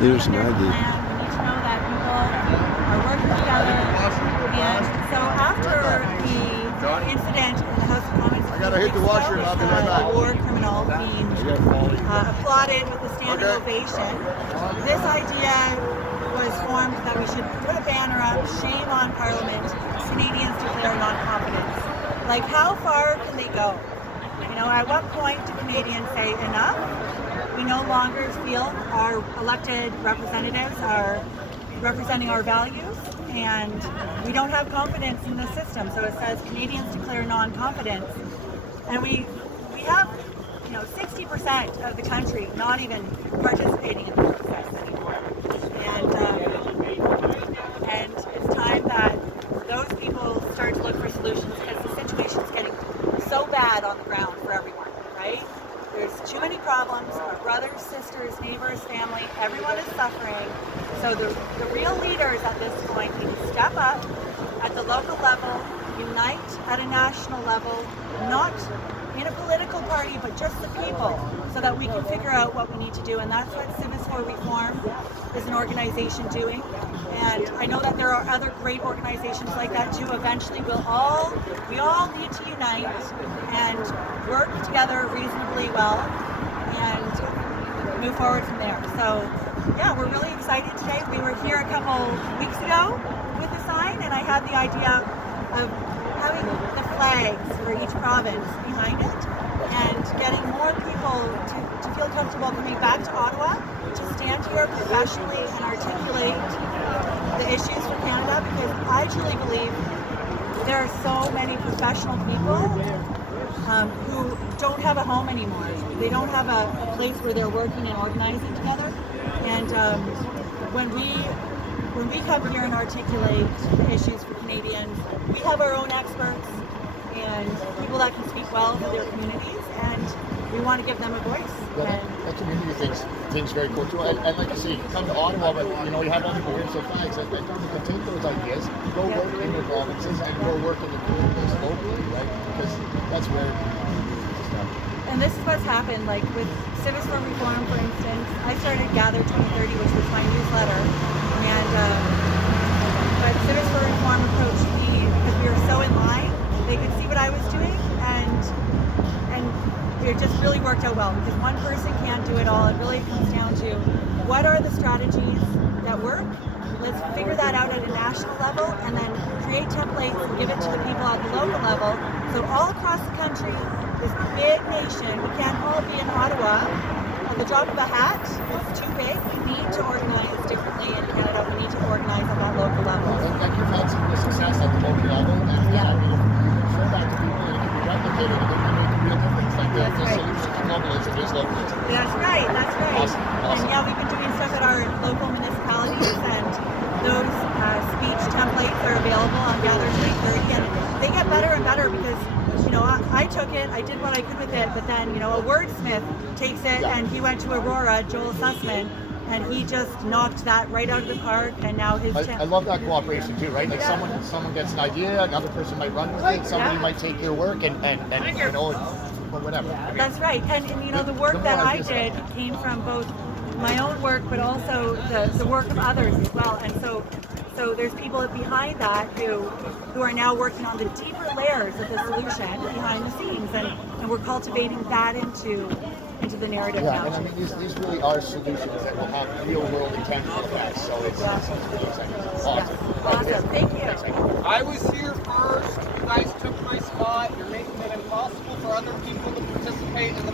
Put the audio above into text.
Here's that there's a Maggie. plan. We need to know that people are working together. And so after the incident in the House of Commons, I gotta hit the washer and I'll be right back. a war criminal being applauded with a standing ovation, this idea was formed that we should put a banner up, shame on Parliament, Canadians declare non-confidence. Like, how far can they go? You know, at what point do Canadians say enough? We no longer feel our elected representatives are representing our values, and we don't have confidence in the system. So it says Canadians declare non-confidence, and we have 60% of the country not even participating in the process anymore. And it's time that those people start to look for solutions, because the situation's getting so bad on the ground for everyone, right? There's too many problems. Our brothers, sisters, neighbors, family, everyone is suffering. So the real leaders at this point need to step up at the local level, unite at a national level, not in a political party, but just the people, so that we can figure out what we need to do. And that's what Civis for Reform is an organization doing. And I know that there are other great organizations like that too. Eventually we all need to unite and work together reasonably well and move forward from there. So yeah, we're really excited today. We were here a couple weeks ago with the sign, and I had the idea of having the flags for each province behind it and getting more people to feel comfortable coming back to Ottawa to stand here professionally and articulate the issues for Canada, because I truly believe there are so many professional people who don't have a home anymore. They don't have a place where they're working and organizing together. And when we come here and articulate issues for Canadians, we have our own experts and people that can speak well for their communities, and we want to give them a voice. That community thing's very cool too. And like I say, come to Ottawa, but you have all people here so flags. And you can take those ideas, go work in your provinces, and go work in the communities locally, right? Because that's where. And this is what's happened, like with Civis for Reform, for instance. I started Gather 2030, which was my newsletter, and but Civis for Reform approached me because we were so in line. They could see what I was doing, and it just really worked out well, because one person can't do it all. It really comes down to what are the strategies that work. Let's figure that out at a national level, and then create templates and give it to the people at the local level. So all across the country, this big nation, we can't all be in Ottawa at the drop of a hat. It's too big. We need to organize differently in Canada. We need to organize at that local level. Like you've had some success at the local level, and if you show that to people and it can be replicated, it can make a real difference. Like the solution to globalism is localism. That's right. Awesome. And yeah, we've been doing stuff at our local municipalities, and those speech templates are available on Gather 2030, and they get better and better, because I took it, I did what I could with it, but then a wordsmith takes it, and he went to Aurora, Joel Sussman, and he just knocked that right out of the park, and now his I love that cooperation too, right? Like someone gets an idea, another person might run with it, somebody might take your work and but whatever. That's right. And the work that I did came from both my own work, but also the work of others as well. And so there's people behind that who are now working on the deeper layers of the solution behind the scenes, and we're cultivating that into the narrative now. And I mean these really are solutions that will have real world and tangible effects. So it's really exciting. Awesome. Awesome. Thank you. I was here first. You guys took my spot. You're making it impossible for other people to participate in the